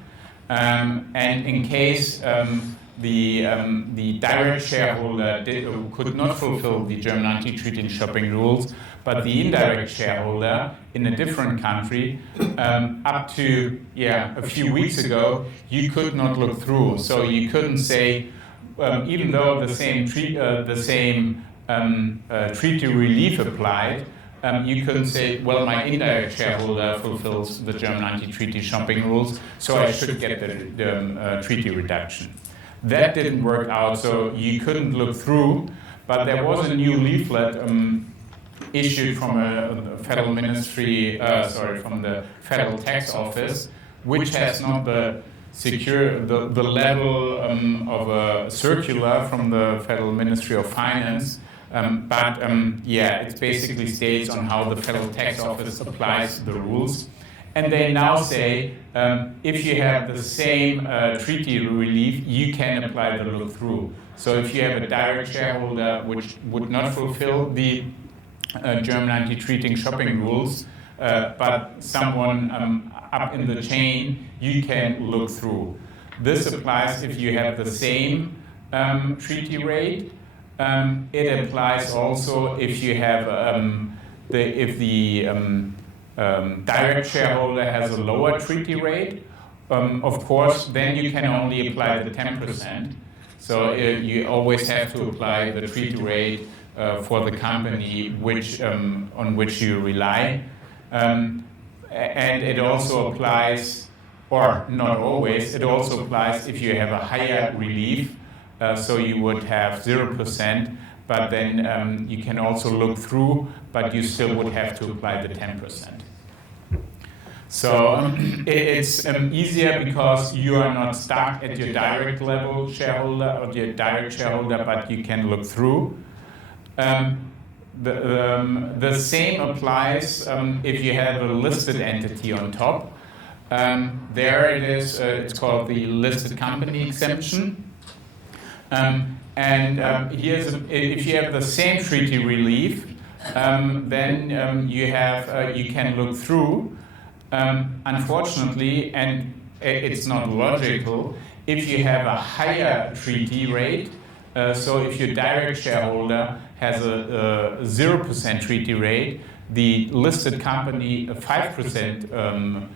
And in case the direct shareholder could not fulfill the German anti-cheating shopping rules, but the indirect shareholder in a different country, up to a few weeks ago, you could not look through. So you couldn't say, even though the same treaty relief applied, you couldn't say, well, my indirect shareholder fulfills the German anti-treaty shopping rules, so I should get the treaty reduction. That didn't work out, so you couldn't look through, but there was a new leaflet issued from a federal ministry, from the Federal Tax Office, which has not the level of a circular from the Federal Ministry of Finance, but it basically states on how the Federal Tax Office applies the rules. And they now say, if you have the same treaty relief, you can apply the look-through. So if you have a direct shareholder which would not fulfill the German anti-cheating shopping rules, but someone up in the chain, you can look through. This applies if you have the same treaty rate. It applies also if you have direct shareholder has a lower treaty rate. Of course, then you can only apply the 10%. So you always have to apply the treaty rate for the company on which you rely. And it also applies, or not always, it also applies if you have a higher relief. So you would have 0%, but then you can also look through, but you still would have to apply the 10%. So it's easier because you are not stuck at your direct level shareholder or your direct shareholder, but you can look through. The same applies if you have a listed entity on top. There it is, it's called the listed company exemption. If you have the same treaty relief, then you can look through. Unfortunately, and it's not logical, if you have a higher treaty rate, so if your direct shareholder has a 0% treaty rate, the listed company a 5%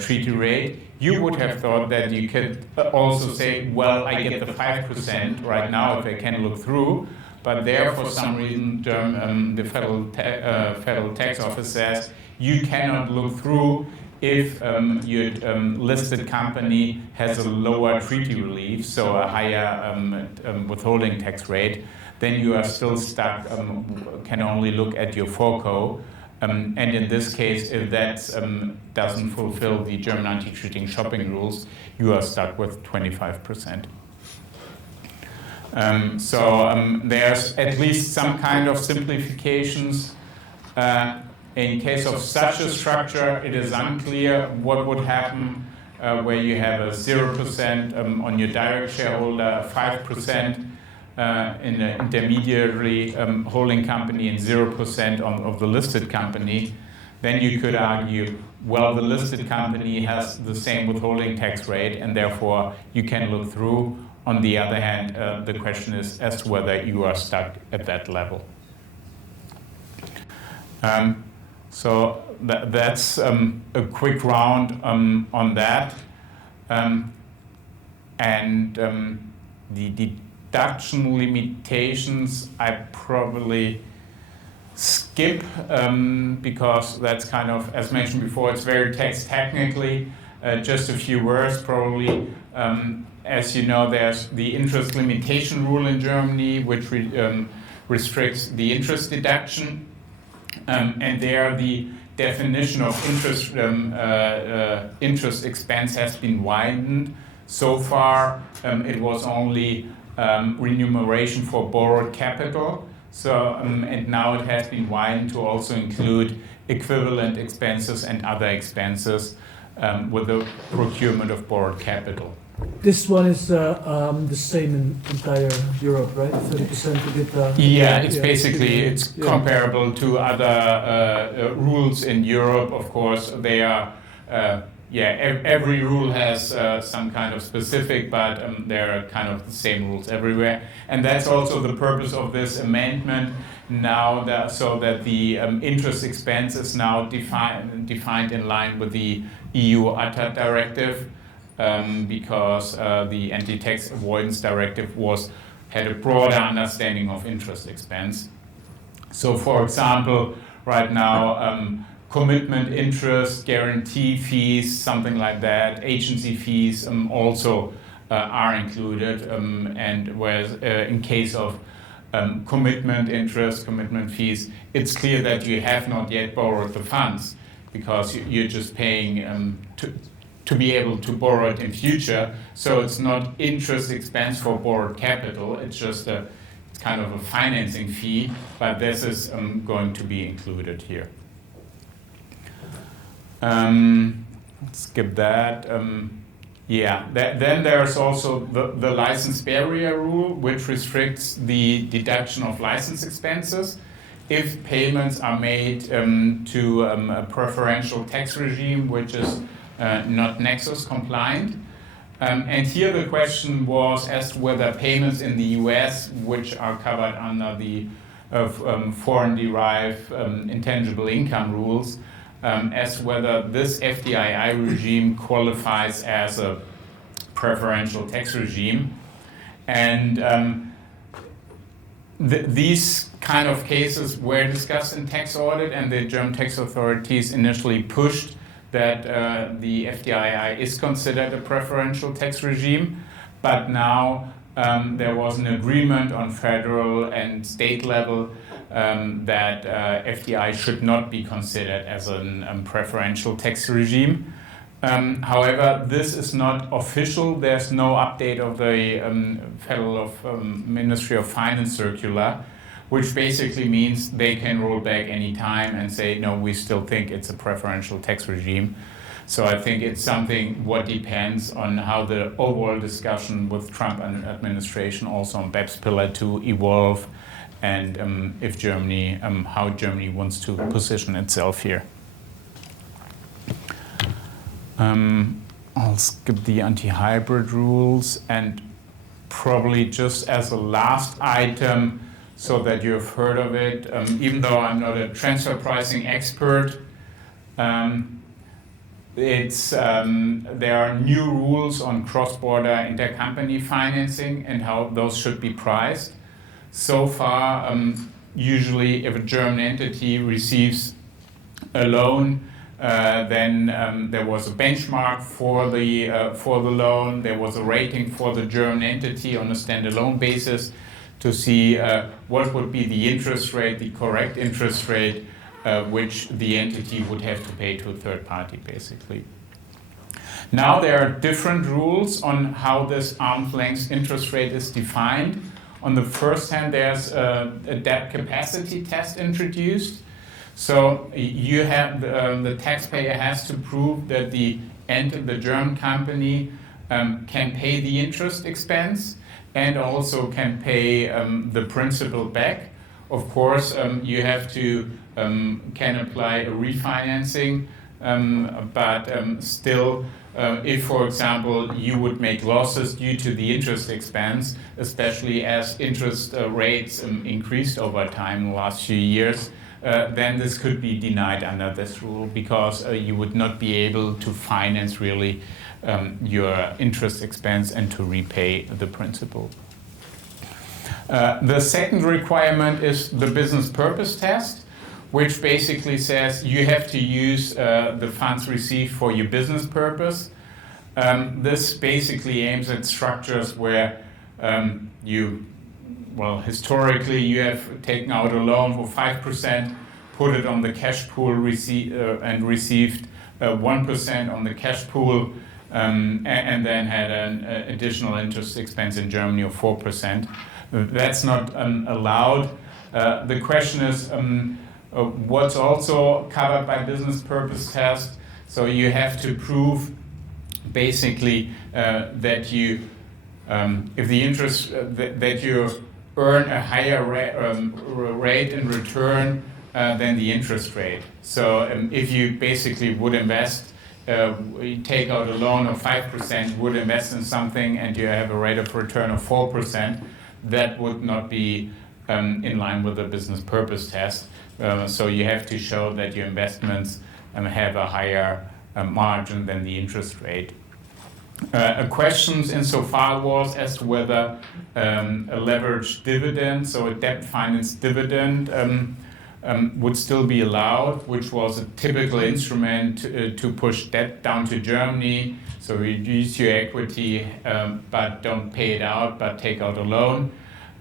treaty rate, you would have thought that you could also say, well, I get the 5% right now if I can look through, but there for some reason the Federal Tax Office says you cannot look through if your listed company has a lower treaty relief, so a higher withholding tax rate, then you are still stuck, can only look at your foreco. And in this case, if that doesn't fulfill the German anti-cheating shopping rules, you are stuck with 25%. There's at least some kind of simplifications. In case of such a structure, it is unclear what would happen where you have a 0% on your direct shareholder, 5% in an intermediary holding company, and 0% of the listed company. Then you could argue, well, the listed company has the same withholding tax rate, and therefore you can look through. On the other hand, the question is as to whether you are stuck at that level. So that's a quick round on that. The deduction limitations I probably skip because that's kind of, as mentioned before, it's very tax technically. Just a few words probably. As you know, there's the interest limitation rule in Germany, which restricts the interest deduction. And there the definition of interest expense has been widened. So far, it was only remuneration for borrowed capital. So, and now it has been widened to also include equivalent expenses and other expenses with the procurement of borrowed capital. This one is the same in entire Europe, right? 30% EBITDA. Yeah, it's basically it's comparable to other rules in Europe. Of course, they are. Every rule has some kind of specific, but they're kind of the same rules everywhere. And that's also the purpose of this amendment now, so that the interest expense is now defined in line with the EU ATAD directive. Because the Anti-Tax Avoidance Directive had a broader understanding of interest expense. So, for example, right now, commitment interest, guarantee fees, something like that, agency fees also are included. And whereas in case of commitment interest, commitment fees, it's clear that you have not yet borrowed the funds because you're just paying to be able to borrow it in future. So it's not interest expense for borrowed capital, it's just it's kind of a financing fee, but this is going to be included here. Skip that. Then there's also the license barrier rule, which restricts the deduction of license expenses if payments are made to a preferential tax regime, which is not Nexus compliant. And here the question was as to whether payments in the US, which are covered under the foreign derived intangible income rules, as to whether this FDII regime qualifies as a preferential tax regime. And these kind of cases were discussed in tax audit, and the German tax authorities initially pushed that the FDII is considered a preferential tax regime, but now there was an agreement on federal and state level that FDI should not be considered as a preferential tax regime. However, this is not official. There's no update of the Federal Ministry of Finance circular, which basically means they can roll back any time and say, no, we still think it's a preferential tax regime. So I think it's something what depends on how the overall discussion with Trump and administration also on BEPS Pillar 2 evolve, and if Germany, how Germany wants to position itself here. I'll skip the anti-hybrid rules, and probably just as a last item, so that you've heard of it, even though I'm not a transfer pricing expert, there are new rules on cross-border intercompany financing and how those should be priced. So far, usually if a German entity receives a loan, Then there was a benchmark for the loan. There was a rating for the German entity on a standalone basis to see what would be the interest rate, the correct interest rate, which the entity would have to pay to a third party, basically. Now there are different rules on how this arm's length interest rate is defined. On the first hand, there's a debt capacity test introduced. So you have the taxpayer has to prove that the German company can pay the interest expense and also can pay the principal back. Of course, you have to can apply a refinancing, but still, if, for example, you would make losses due to the interest expense, especially as interest rates increased over time in the last few years, then this could be denied under this rule because you would not be able to finance really your interest expense and to repay the principal. The second requirement is the business purpose test, which basically says you have to use the funds received for your business purpose. This basically aims at structures where historically you have taken out a loan for 5%, put it on the cash pool and received 1% on the cash pool, and then had an additional interest expense in Germany of 4%. That's not allowed. The question is what's also covered by business purpose test. So you have to prove basically that you, if the interest that you earn a higher rate in return than the interest rate. So if you basically would invest, you take out a loan of 5%, would invest in something, and you have a rate of return of 4%, that would not be in line with the business purpose test. So you have to show that your investments have a higher margin than the interest rate. Questions insofar was as to whether a leveraged dividend, so a debt-financed dividend, would still be allowed, which was a typical instrument to push debt down to Germany. So reduce your equity, but don't pay it out, but take out a loan.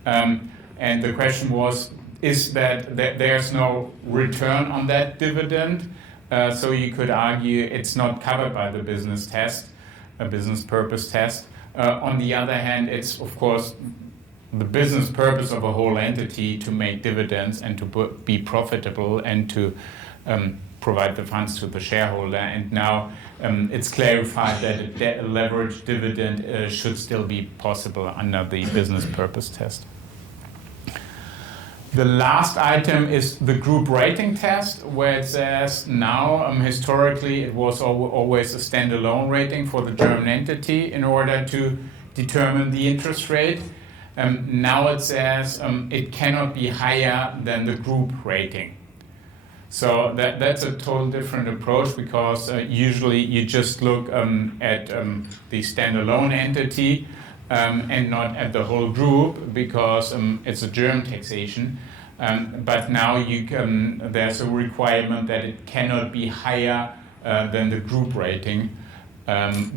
And the question was, is that there's no return on that dividend? So you could argue it's not covered by the business test, a business purpose test. On the other hand, it's of course the business purpose of a whole entity to make dividends and to be profitable and to provide the funds to the shareholder. And now it's clarified that a leveraged dividend should still be possible under the business purpose test. The last item is the group rating test, where it says now, historically, it was always a standalone rating for the German entity in order to determine the interest rate. Now it says it cannot be higher than the group rating. So that's a total different approach because usually you just look at the standalone entity and not at the whole group because it's a German taxation. But now there's a requirement that it cannot be higher than the group rating,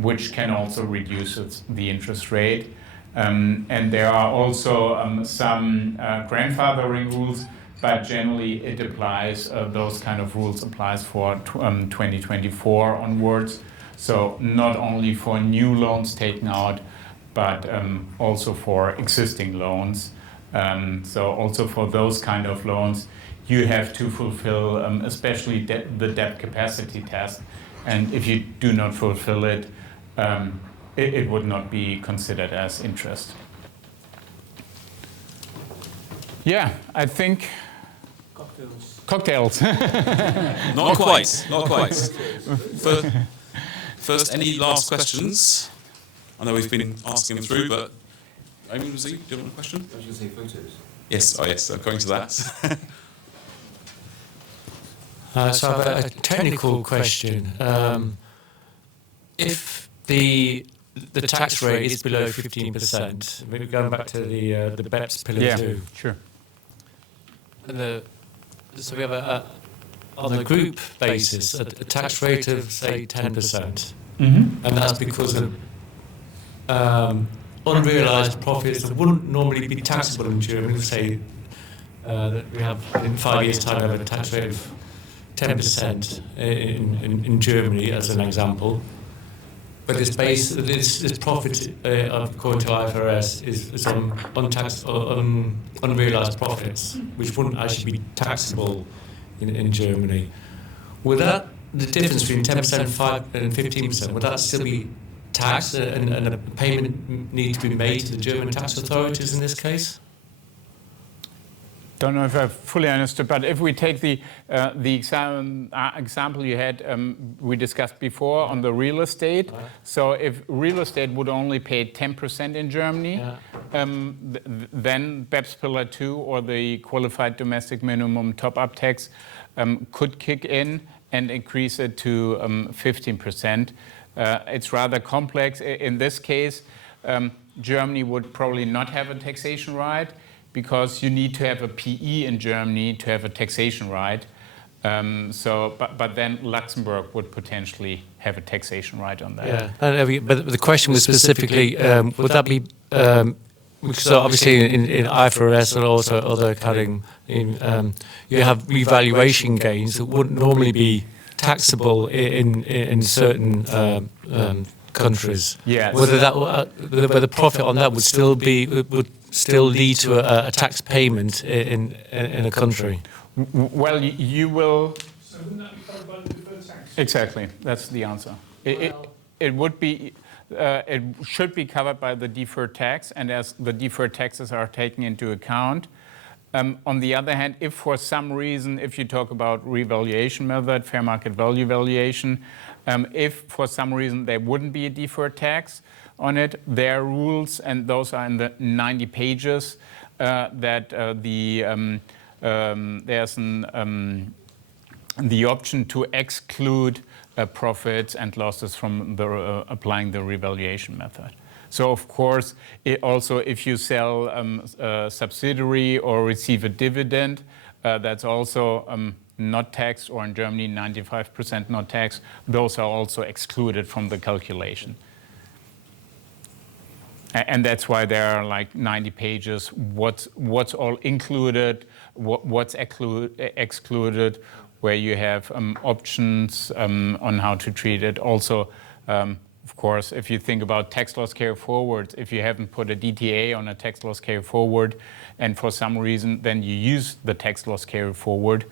which can also reduce the interest rate. And there are also some grandfathering rules, but generally it applies, those kind of rules applies for 2024 onwards. So not only for new loans taken out, but also for existing loans. So also for those kind of loans, you have to fulfill especially the debt capacity test. And if you do not fulfill it, it would not be considered as interest. Yeah, I think... Cocktails. Not quite. First, any last questions? I know we've been asking them through, but Amy, do you have a question? I was going to say photos. Yes, I'm going to that. So I have a technical question. If the tax rate is below 15%, maybe going back to the BEPS Pillar 2. Sure. So we have on a group basis, a tax rate of, say, 10%. Mm-hmm. And that's because of unrealised profits that wouldn't normally be taxable in Germany. Say that we have, in 5 years' time, have a tax rate of 10% in Germany, as an example. But this profit, according to IFRS, is on untaxed or unrealised profits, which wouldn't actually be taxable in Germany. Would that, the difference between 10%, and 15%, would that still be taxed and a payment need to be made to the German tax authorities in this case? Don't know if I fully understood, but if we take the example you had, we discussed before on the real estate. So if real estate would only pay 10% in Germany, then BEPS Pillar 2 or the qualified domestic minimum top-up tax could kick in and increase it to 15%. It's rather complex. In this case, Germany would probably not have a taxation right, because you need to have a PE in Germany to have a taxation right. But then Luxembourg would potentially have a taxation right on that. Yeah, but the question was specifically, would that be, so obviously in IFRS and also other accounting, you have revaluation gains that wouldn't normally be taxable in certain countries. Yes. Whether profit on that would still lead to a tax payment in a country. Well, you will. So wouldn't that be covered by the deferred tax? Exactly, that's the answer. It would be. It should be covered by the deferred tax, and as the deferred taxes are taken into account. On the other hand, if for some reason, if you talk about revaluation method, fair market value valuation, if for some reason there wouldn't be a deferred tax on it, there are rules, and those are in the 90 pages, that there's the option to exclude profits and losses from applying the revaluation method. So of course, also if you sell a subsidiary or receive a dividend, that's also not taxed, or in Germany 95% not taxed. Those are also excluded from the calculation. And that's why there are like 90 pages. What's all included? What's excluded? Where you have options on how to treat it. Also. Of course, if you think about tax loss carry forward, if you haven't put a DTA on a tax loss carry forward, and for some reason then you use the tax loss carry forward,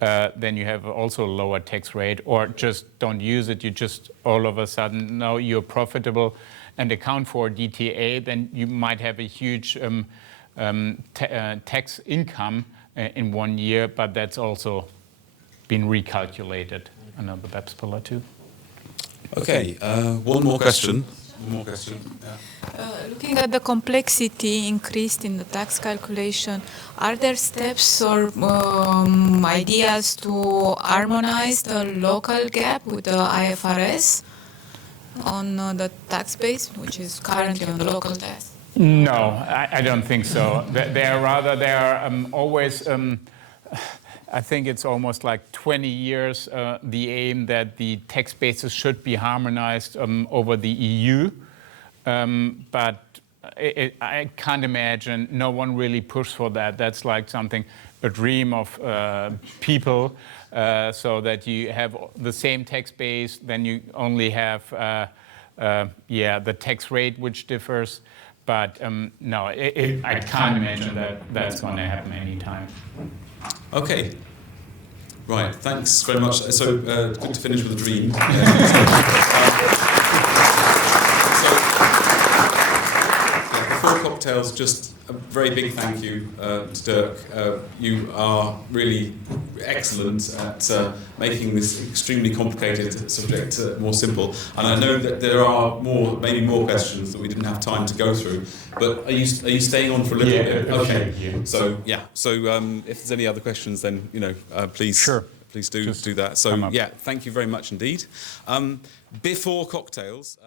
then you have also a lower tax rate, or just don't use it. You just all of a sudden know you're profitable and account for DTA, then you might have a huge tax income in 1 year, but that's also been recalculated under the BEPS Pillar 2. Okay, one more question. Looking at the complexity increased in the tax calculation, are there steps or ideas to harmonize the local gap with the IFRS on the tax base, which is currently on the local tax? No, I don't think so. There are always. I think it's almost like 20 years the aim that the tax basis should be harmonized over the EU. But I can't imagine, no one really pushed for that. That's like something, a dream of people, so that you have the same tax base, then you only have the tax rate which differs. But no, I can't imagine that that's going to happen anytime. Okay. Right, thanks very much. So, good to finish with a dream. Before cocktails, just a very big thank you to Dirk. You are really excellent at making this extremely complicated subject more simple. And I know that there are maybe more questions that we didn't have time to go through. But are you staying on for a little bit? Okay. So if there's any other questions, then please. Sure. Please do that. So, thank you very much indeed. Before cocktails...